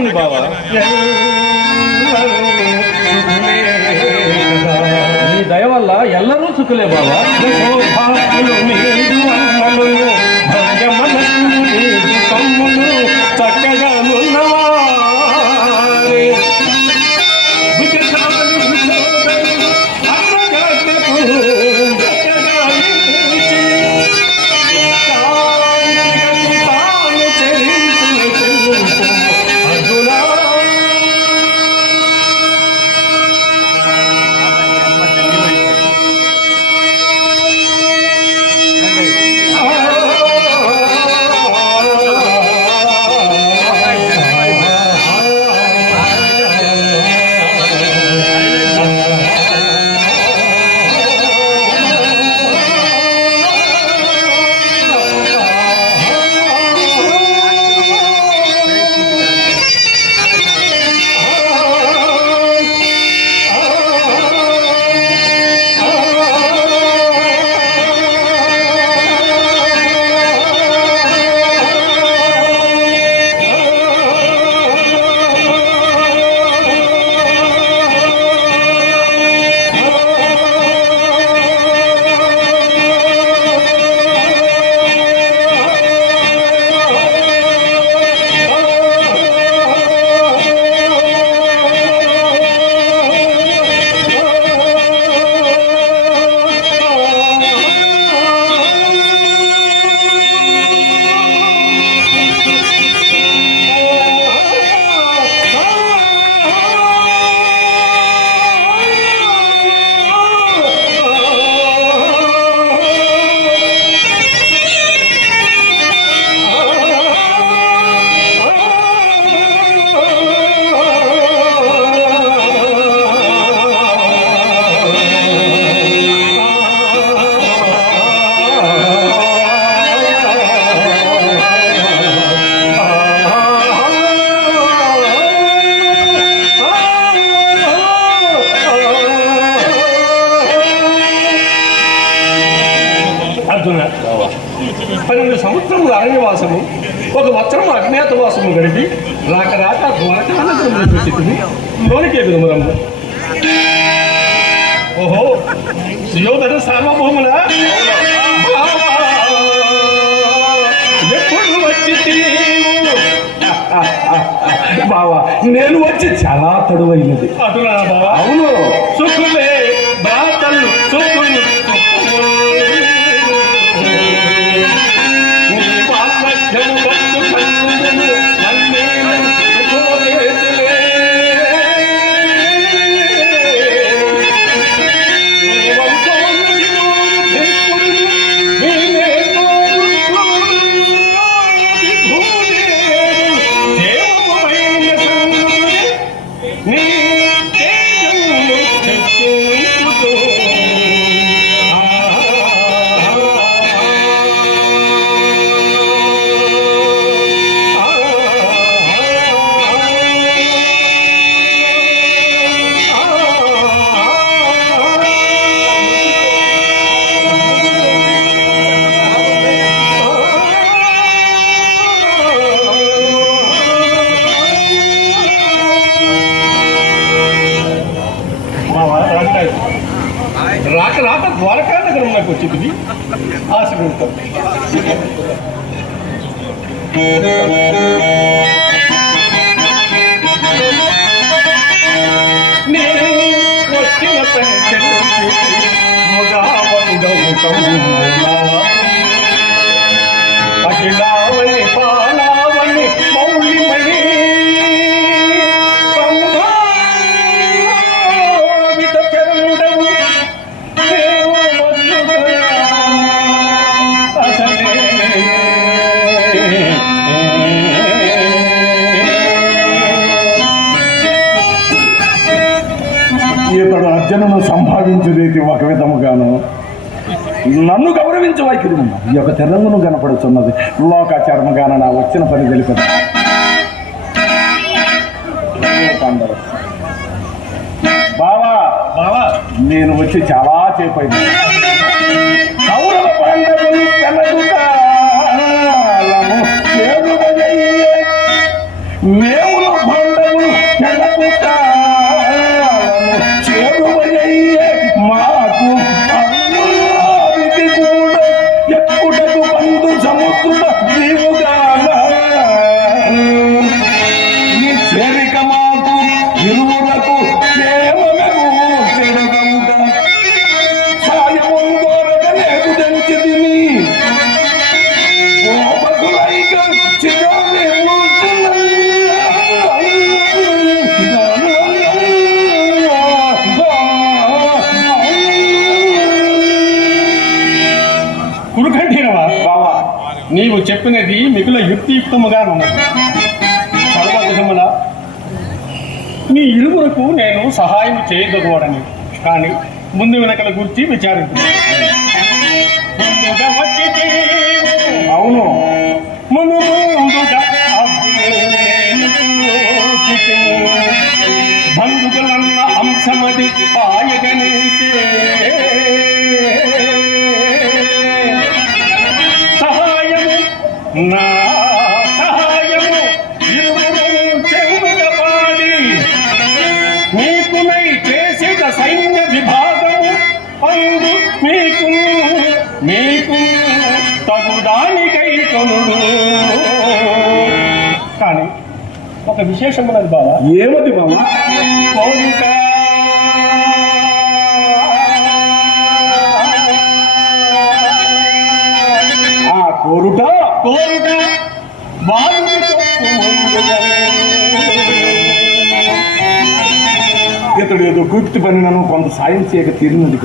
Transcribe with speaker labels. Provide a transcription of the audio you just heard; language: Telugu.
Speaker 1: ఉంది బావా. నీ దయ వల్ల ఎల్లరూ సుఖలే బావా.
Speaker 2: అర్జున పన్నెండు సంవత్సరములు అరణ్యవాసము ఒక వత్సరము అజ్ఞాతవాసము గడిపి రాక రాక లోనికి విధమురము ఓహో సుయోధన సార్వభౌముల ఎప్పుడు వచ్చి
Speaker 3: బావా నేను వచ్చి చాలా తడువైనది. అవును.
Speaker 2: సుఖులే రాక రాక ద్వారకా నగరం నాకు వచ్చింది. ఆశీర్వదిస్తాం నేను వచ్చిన
Speaker 3: అర్జునను సంపాదించుదేది ఒక విధముగాను. నన్ను గౌరవించు వైఖరి ఈ యొక్క తెరంగును కనపడుతున్నది లోకాచారముగాన నా వచ్చిన పని తెలిపదు. బావా
Speaker 2: బావా.
Speaker 3: నేను వచ్చి చాలా చేపైంది కౌరవ పాండవులు
Speaker 2: నీవు చెప్పినది మిగుల యుక్తియుక్తముగా ఉన్నది. నీ మీ ఇరువురకు నేను సహాయం చేయదగోడని కానీ ముందు వెనకల గురించి విచారించు.
Speaker 3: అవును.
Speaker 2: మును తగుదానికై కొనుడు కానీ ఒక విశేషమున్నది బాబా
Speaker 3: ఏమది
Speaker 2: కోరిక
Speaker 3: ఆ కోరుట?
Speaker 2: కోరుట ముందుగా
Speaker 3: ఇతడు ఏదో గుర్తు పని నన్ను కొంత సాయం చేయక తీరినది